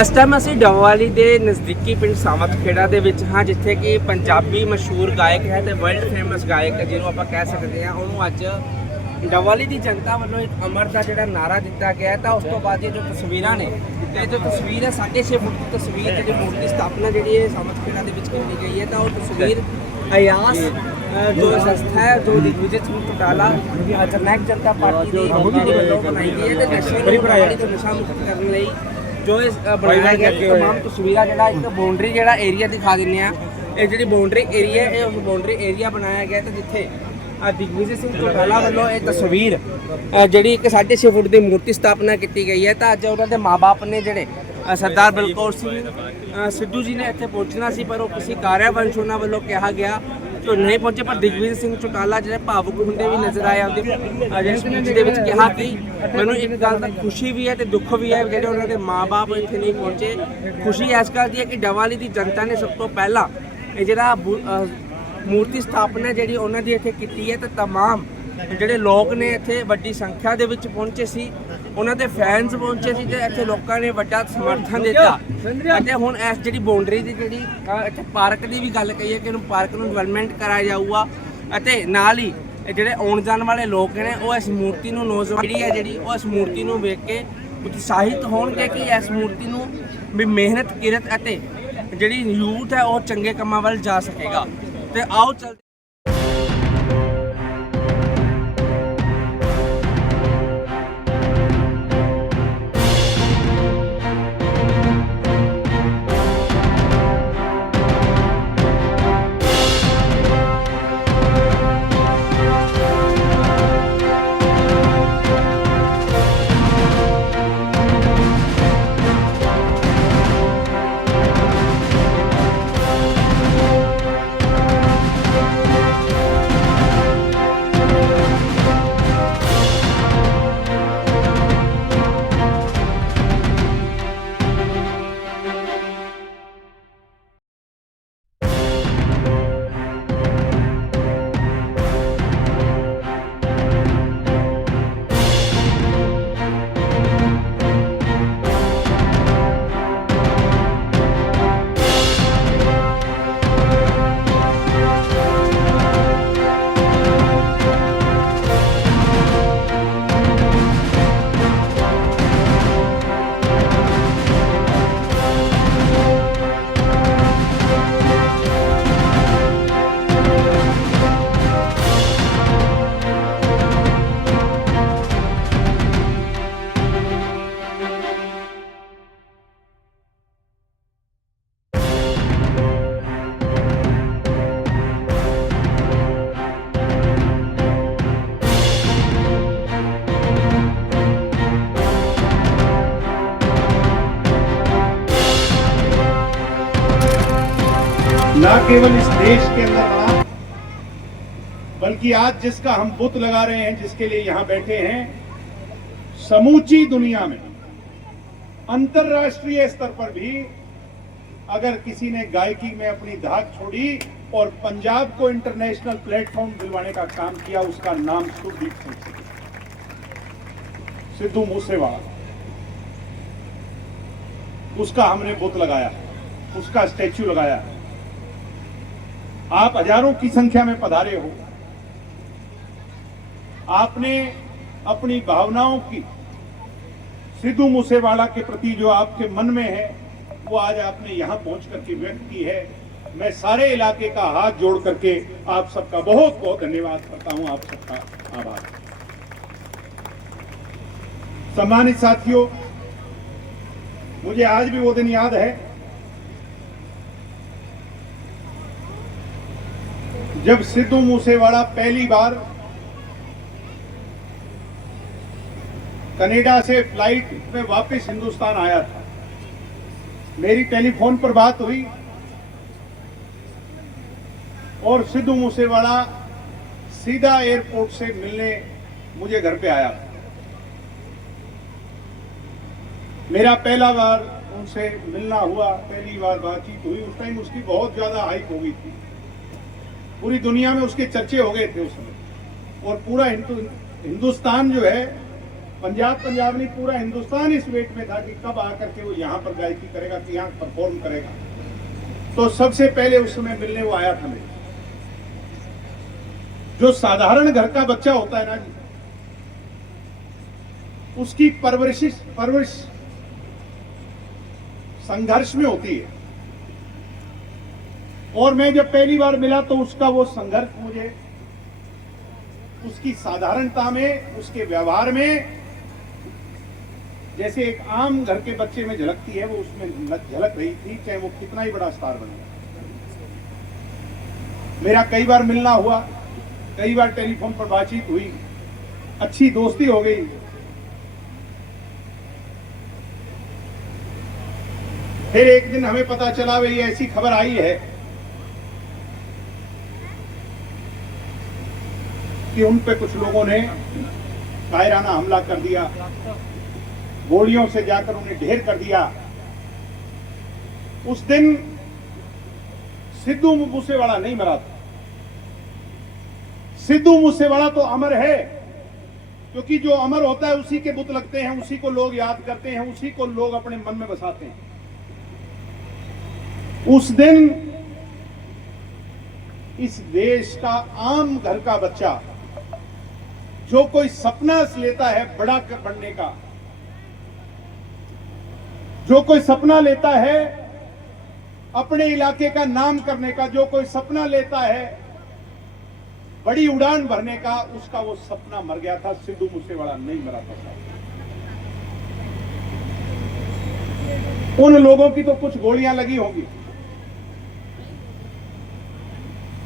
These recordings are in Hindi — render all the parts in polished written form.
ਇਸ ਟਾਈਮ ਅਸੀਂ ਡੱਬਵਾਲੀ ਦੇ ਨਜ਼ਦੀਕੀ ਪਿੰਡ ਸਾਮਤ ਖੇੜਾ ਦੇ ਵਿੱਚ ਹਾਂ, ਜਿੱਥੇ ਕਿ ਪੰਜਾਬੀ ਮਸ਼ਹੂਰ ਗਾਇਕ ਹੈ ਤੇ ਵਰਲਡ ਫੇਮਸ ਗਾਇਕ ਜਿਹਨੂੰ ਆਪਾਂ ਕਹਿ ਸਕਦੇ ਹਾਂ, ਉਹਨੂੰ ਅੱਜ ਡੱਬਵਾਲੀ ਦੀ ਜਨਤਾ ਵੱਲੋਂ ਇੱਕ ਅਮਰ ਦਾ ਜਿਹੜਾ ਨਾਰਾ ਦਿੱਤਾ ਗਿਆ। ਤਾਂ ਉਸ ਤੋਂ ਬਾਅਦ ਇਹ ਜੋ ਤਸਵੀਰਾਂ ਨੇ, ਤੇ ਜੋ ਤਸਵੀਰ ਹੈ 6.5 ਫੁੱਟ ਦੀ ਤਸਵੀਰ ਜਿਹੜੀ ਮੂਰਤੀ ਸਥਾਪਨਾ ਜਿਹੜੀ ਹੈ ਸਾਮਤ ਖੇੜਾ ਦੇ ਵਿੱਚ ਕੀਤੀ ਗਈ ਹੈ। ਤਾਂ ਉਹ ਤਸਵੀਰ ਅਯਾਸ ਜੋ ਸੰਸਥਾ ਹੈ, ਜੋ ਦਿਗਵਿਜੇ ਸਿੰਘ ਚੌਟਾਲਾ ਜਨਨਾਇਕ ਜਨਤਾ ਪਾਰਟੀ ਦੀ ਵੱਲੋਂ ਬਣਾਈ ਗਈ ਹੈ ਤੇ ਨਸ਼ੇ ਨੂੰ ਨਸ਼ਾ ਮੁਕਤ ਕਰਨ ਲਈ ਜੋ ਇਸ ਬਣਾਇਆ ਗਿਆ तमाम ਤਸਵੀਰਾਂ ਜਿਹੜਾ ਇੱਕ ਬਾਉਂਡਰੀ ਜਿਹੜਾ ਏਰੀਆ ਦਿਖਾ ਦਿੰਦੇ ਆ। ਇਹ ਜਿਹੜੀ ਬਾਉਂਡਰੀ ਏਰੀਆ ਇਹ ਉਸ ਬਾਉਂਡਰੀ ਏਰੀਆ ਬਣਾਇਆ ਗਿਆ ਤੇ ਜਿੱਥੇ ਦਿਗਵਿਜੇ ਸਿੰਘ ਚੌਟਾਲਾ ਵੱਲੋਂ ਇਹ ਤਸਵੀਰ ਜਿਹੜੀ ਇੱਕ 6.5 ਫੁੱਟ ਦੀ ਮੂਰਤੀ ਸਥਾਪਨਾ ਕੀਤੀ ਗਈ ਹੈ। ਤਾਂ ਅੱਜ ਉਹਨਾਂ ਦੇ ਮਾਪੇ ਨੇ ਜਿਹੜੇ ਸਰਦਾਰ ਬਲਕੌਰ ਸਿੰਘ ਸਿੱਧੂ ਜੀ ਨੇ ਇੱਥੇ ਪਹੁੰਚਣਾ ਸੀ, ਪਰ ਉਹ ਕਿਸੇ ਕਾਰਜਵੰਸ਼ ਉਹਨਾਂ ਵੱਲੋਂ ਕਿਹਾ ਗਿਆ तो नहीं पहुंचे। पर दिग्विजय सिंह चौटाला जो भावुक होंगे भी नजर आए उनके स्पीच के कहा कि मैंने एक गल का खुशी भी है तो दुख भी है जो उन्होंने माँ बाप इतने नहीं पहुंचे। खुशी इस गल की है कि डवाली की जनता ने सब तो पहला जो मूर्ति स्थापना जी उन्होंने इतने की है। तो तमाम ਜਿਹੜੇ ਲੋਕ ਨੇ ਇੱਥੇ ਵੱਡੀ ਸੰਖਿਆ ਦੇ ਵਿੱਚ ਪਹੁੰਚੇ ਸੀ, ਉਹਨਾਂ ਦੇ ਫੈਨਸ ਪਹੁੰਚੇ ਸੀ ਤੇ ਇੱਥੇ ਲੋਕਾਂ ਨੇ ਵੱਡਾ ਸਮਰਥਨ ਦਿੱਤਾ। ਅਤੇ ਹੁਣ ਇਸ ਜਿਹੜੀ ਬਾਉਂਡਰੀ ਦੀ ਜਿਹੜੀ ਇੱਥੇ ਪਾਰਕ ਦੀ ਵੀ ਗੱਲ ਕਹੀ ਹੈ ਕਿ ਇਹਨੂੰ ਪਾਰਕ ਨੂੰ ਡਿਵੈਲਪਮੈਂਟ ਕਰਾਇਆ ਜਾਊਗਾ ਅਤੇ ਨਾਲ ਹੀ ਜਿਹੜੇ ਆਉਣ ਜਾਣ ਵਾਲੇ ਲੋਕ ਨੇ ਉਹ ਇਸ ਮੂਰਤੀ ਨੂੰ ਨੌਜਵਾਨ ਜਿਹੜੀ ਹੈ ਜਿਹੜੀ ਉਹ ਇਸ ਮੂਰਤੀ ਨੂੰ ਵੇਖ ਕੇ ਉਤਸ਼ਾਹਿਤ ਹੋਣਗੇ ਕਿ ਇਸ ਮੂਰਤੀ ਨੂੰ ਵੀ ਮਿਹਨਤ ਕਿਰਤ ਅਤੇ ਜਿਹੜੀ ਯੂਥ ਹੈ ਉਹ ਚੰਗੇ ਕੰਮਾਂ ਵੱਲ ਜਾ ਸਕੇਗਾ। ਤੇ ਆਓ ਚੱਲ न केवल इस देश के अंदर बना, बल्कि आज जिसका हम बुत लगा रहे हैं, जिसके लिए यहां बैठे हैं, समूची दुनिया में अंतरराष्ट्रीय स्तर पर भी अगर किसी ने गायकी में अपनी धाक छोड़ी और पंजाब को इंटरनेशनल प्लेटफॉर्म दिलवाने का काम किया, उसका नाम सुरदीप सिंह सिद्धू मूसेवाला। उसका हमने बुत लगाया, उसका स्टैच्यू लगाया। आप हजारों की संख्या में पधारे हो, आपने अपनी भावनाओं की सिद्धू मूसेवाला के प्रति जो आपके मन में है वो आज आपने यहां पहुंच करके व्यक्त की है। मैं सारे इलाके का हाथ जोड़ करके आप सबका बहुत बहुत धन्यवाद करता हूं, आप सबका आभार। सम्मानित साथियों, मुझे आज भी वो दिन याद है जब सिद्धू मूसेवाला पहली बार कनाडा से फ्लाइट में वापस हिंदुस्तान आया था। मेरी टेलीफोन पर बात हुई और सिद्धू मूसेवाला सीधा एयरपोर्ट से मिलने मुझे घर पे आया। मेरा पहला बार उनसे मिलना हुआ, पहली बार बातचीत हुई। उस टाइम उसकी बहुत ज्यादा हाइप हो गई थी, पूरी दुनिया में उसके चर्चे हो गए थे उस समय। और पूरा हिंदुस्तान जो है पंजाब नहीं, पूरा हिंदुस्तान इस वेट में था कि कब आकर के वो यहाँ पर गायकी करेगा, कि यहाँ परफॉर्म करेगा। तो सबसे पहले उस समय मिलने वो आया था मेरे। जो साधारण घर का बच्चा होता है ना जी, उसकी परवरिश संघर्ष में होती है। और मैं जब पहली बार मिला तो उसका वो संघर्ष मुझे उसकी साधारणता में, उसके व्यवहार में, जैसे एक आम घर के बच्चे में झलकती है, वो उसमें झलक रही थी, चाहे वो कितना ही बड़ा स्टार बन गया। मेरा कई बार मिलना हुआ, कई बार टेलीफोन पर बातचीत हुई, अच्छी दोस्ती हो गई। फिर एक दिन हमें पता चला, भाई ऐसी खबर आई है कि उन पे कुछ लोगों ने कायराना हमला कर दिया, गोलियों से जाकर उन्हें ढेर कर दिया। उस दिन सिद्धू मूसेवाला नहीं मरा था। सिद्धू मूसेवाला तो अमर है, क्योंकि जो अमर होता है उसी के बुत लगते हैं, उसी को लोग याद करते हैं, उसी को लोग अपने मन में बसाते हैं। उस दिन इस देश का आम घर का बच्चा जो कोई सपना लेता है बड़ा बनने का, जो कोई सपना लेता है अपने इलाके का नाम करने का, जो कोई सपना लेता है बड़ी उड़ान भरने का, उसका वो सपना मर गया था। सिद्धू मूसेवाला नहीं मरा था। उन लोगों की तो कुछ गोलियां लगी होंगी,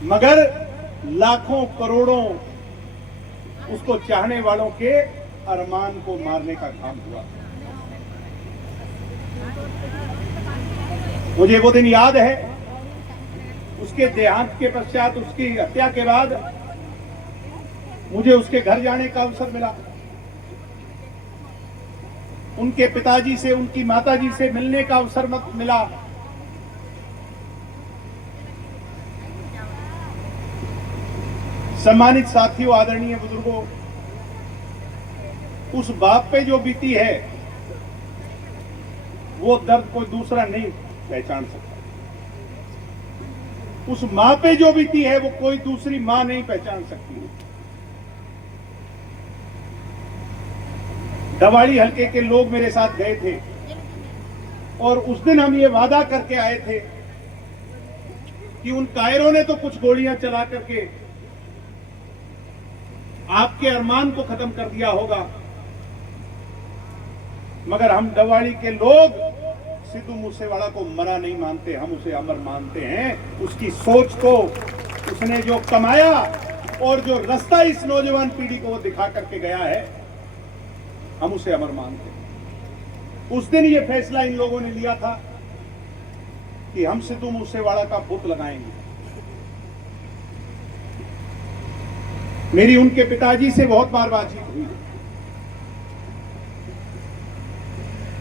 मगर लाखों करोड़ों उसको चाहने वालों के अरमान को मारने का काम हुआ। मुझे वो दिन याद है, उसके देहांत के पश्चात, उसकी हत्या के बाद मुझे उसके घर जाने का अवसर मिला। उनके पिताजी से, उनकी माताजी से मिलने का अवसर मिला। सम्मानित साथियों, आदरणीय बुजुर्गों, उस बाप पे जो बीती है वो दर्द कोई दूसरा नहीं पहचान सकता। उस मां पे जो बीती है वो कोई दूसरी मां नहीं पहचान सकती। दवाड़ी हल्के के लोग मेरे साथ गए थे और उस दिन हम ये वादा करके आए थे कि उन कायरों ने तो कुछ गोलियां चला करके आपके अरमान को खत्म कर दिया होगा, मगर हम दवाड़ी के लोग सिद्धू मूसेवाला को मरा नहीं मानते, हम उसे अमर मानते हैं। उसकी सोच को, उसने जो कमाया और जो रास्ता इस नौजवान पीढ़ी को वो दिखा करके गया है, हम उसे अमर मानते हैं। उस दिन ये फैसला इन लोगों ने लिया था कि हम सिद्धू मूसेवाला का बुत लगाएंगे। मेरी उनके पिताजी से बहुत बार बातचीत हुई।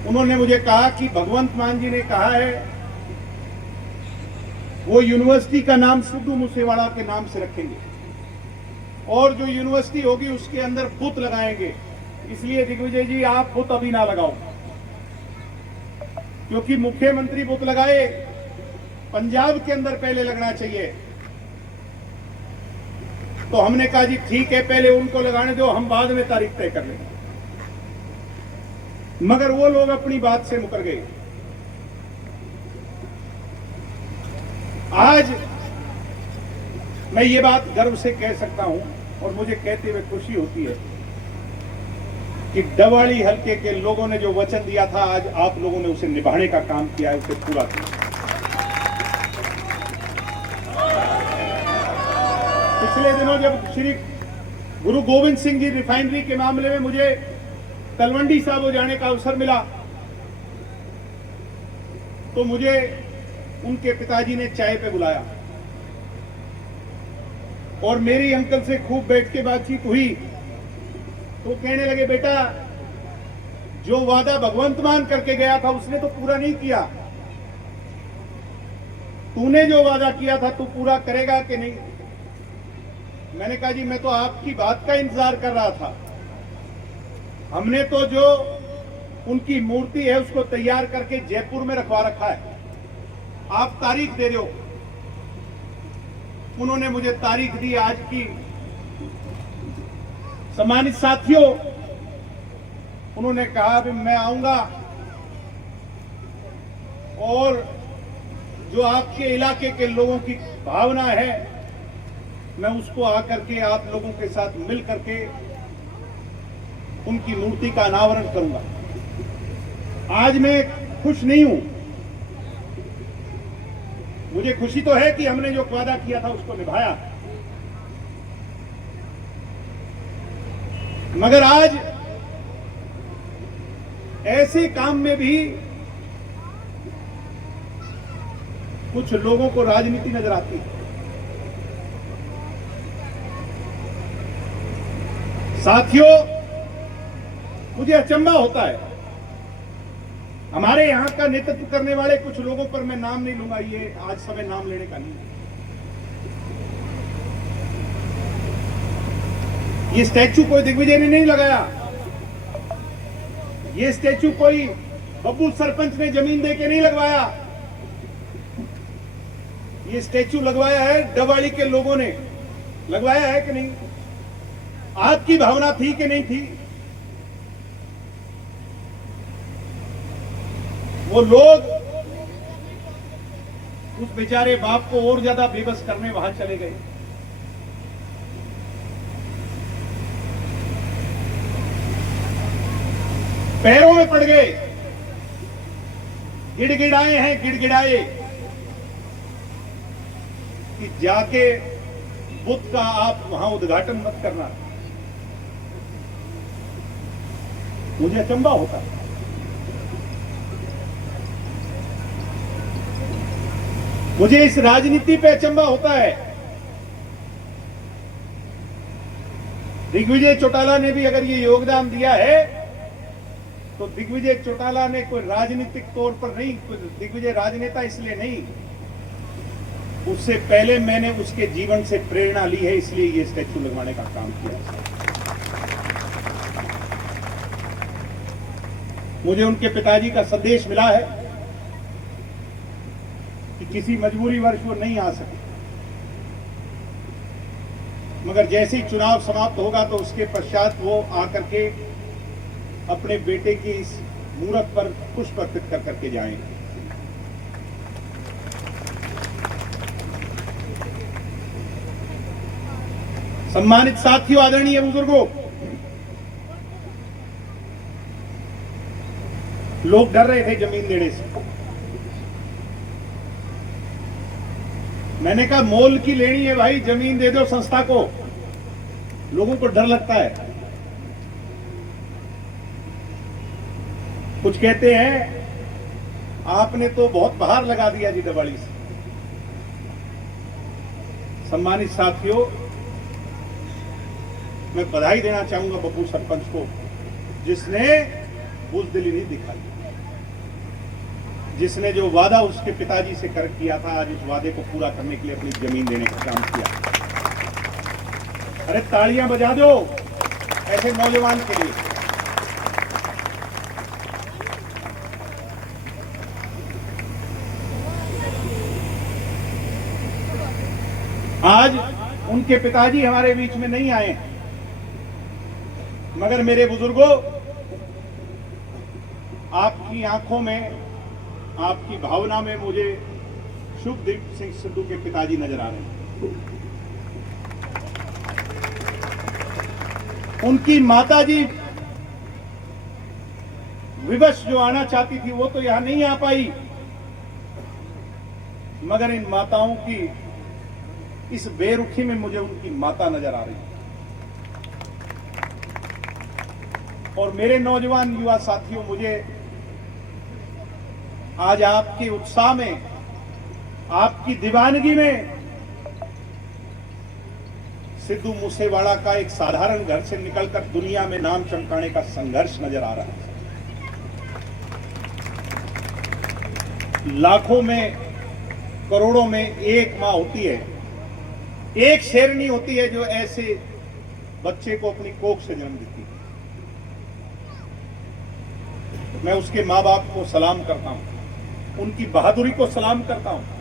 उन्होंने मुझे कहा कि भगवंत मान जी ने कहा है वो यूनिवर्सिटी का नाम सिद्धू मूसेवाला के नाम से रखेंगे और जो यूनिवर्सिटी होगी उसके अंदर बुत लगाएंगे। इसलिए दिग्विजय जी, आप बुत अभी ना लगाओ, क्योंकि मुख्यमंत्री बुत लगाए, पंजाब के अंदर पहले लगना चाहिए। तो हमने कहा जी ठीक है, पहले उनको लगाने दो, हम बाद में तारीख तय कर लेंगे। मगर वो लोग अपनी बात से मुकर गए। आज मैं ये बात गर्व से कह सकता हूं और मुझे कहते हुए खुशी होती है कि दवाड़ी हल्के के लोगों ने जो वचन दिया था, आज आप लोगों ने उसे निभाने का काम किया है, उसे पूरा किया। पिछले दिनों जब श्री गुरु गोविंद सिंह जी रिफाइनरी के मामले में मुझे तलवंडी साहब जाने का अवसर मिला, तो मुझे उनके पिताजी ने चाय पे बुलाया और मेरी अंकल से खूब बैठ के बातचीत हुई। तो कहने लगे, बेटा जो वादा भगवंत मान करके गया था उसने तो पूरा नहीं किया, तूने जो वादा किया था तू पूरा करेगा कि नहीं? मैंने कहा जी मैं तो आपकी बात का इंतजार कर रहा था। हमने तो जो उनकी मूर्ति है उसको तैयार करके जयपुर में रखवा रखा है। आप तारीख दे रहे हो, उन्होंने मुझे तारीख दी आज की। सम्मानित साथियों, उन्होंने कहा कि मैं आऊंगा और जो आपके इलाके के लोगों की भावना है मैं उसको आकर के आप लोगों के साथ मिल करके उनकी मूर्ति का अनावरण करूंगा। आज मैं खुश नहीं हूं। मुझे खुशी तो है कि हमने जो वादा किया था उसको निभाया, मगर आज ऐसे काम में भी कुछ लोगों को राजनीति नजर आती है। साथियों, मुझे अचंभा होता है। हमारे यहां का नेतृत्व करने वाले कुछ लोगों पर मैं नाम नहीं लूंगा, ये आज समय नाम लेने का नहीं है। ये स्टैचू कोई दिग्विजय ने नहीं लगाया। ये स्टैचू कोई बब्बू सरपंच ने जमीन देके नहीं लगवाया। ये स्टैचू लगवाया है डवाली के लोगों ने। लगवाया है कि नहीं? आपकी भावना थी कि नहीं थी? वो लोग उस बेचारे बाप को और ज्यादा बेबस करने वहां चले गए। पैरों में पड़ गए, गिड़गिड़ाए हैं, गिड़गिड़ाए कि जाके बुद्ध का आप वहां उद्घाटन मत करना। मुझे अचंभा होता है। मुझे इस राजनीति पे अचंभा होता है। दिग्विजय चौटाला ने भी अगर ये योगदान दिया है तो दिग्विजय चौटाला ने कोई राजनीतिक तौर पर नहीं, कोई दिग्विजय राजनेता इसलिए नहीं, उससे पहले मैंने उसके जीवन से प्रेरणा ली है, इसलिए ये स्टैचू लगवाने का काम किया। मुझे उनके पिताजी का संदेश मिला है कि किसी मजबूरी वर्ष वो नहीं आ सके, मगर जैसे ही चुनाव समाप्त होगा तो उसके पश्चात वो आकर के अपने बेटे की इस मूर्त पर पुष्प अर्पित कर करके जाएंगे। सम्मानित साथियों, आदरणीय बुजुर्गों, लोग डर रहे थे जमीन देने से। मैंने कहा मोल की लेनी है भाई, जमीन दे दो संस्था को। लोगों को डर लगता है। कुछ कहते हैं आपने तो बहुत बाहर लगा दिया जी डबड़ी से। सम्मानित साथियों, मैं बधाई देना चाहूंगा बब्बू सरपंच को, जिसने बुज़दिली नहीं दिखाई, जिसने जो वादा उसके पिताजी से कर किया था, आज उस वादे को पूरा करने के लिए अपनी जमीन देने का काम किया। अरे तालियां बजा दो ऐसे नौजवान के लिए। आज उनके पिताजी हमारे बीच में नहीं आए, मगर मेरे बुजुर्गों, आपकी आंखों में, आपकी भावना में मुझे शुभदीप सिंह सिद्धू के पिताजी नजर आ रहे हैं। उनकी माताजी विवश जो आना चाहती थी वो तो यहां नहीं आ पाई, मगर इन माताओं की इस बेरुखी में मुझे उनकी माता नजर आ रही है। और मेरे नौजवान युवा साथियों, मुझे आज आपके उत्साह में, आपकी दीवानगी में सिद्धू मूसेवाला का एक साधारण घर से निकलकर दुनिया में नाम चमकाने का संघर्ष नजर आ रहा है। लाखों में, करोड़ों में एक मां होती है, एक शेरनी होती है जो ऐसे बच्चे को अपनी कोख से जन्म देती है। मैं उसके माँ बाप को सलाम करता हूँ, उनकी बहादुरी को सलाम करता हूँ।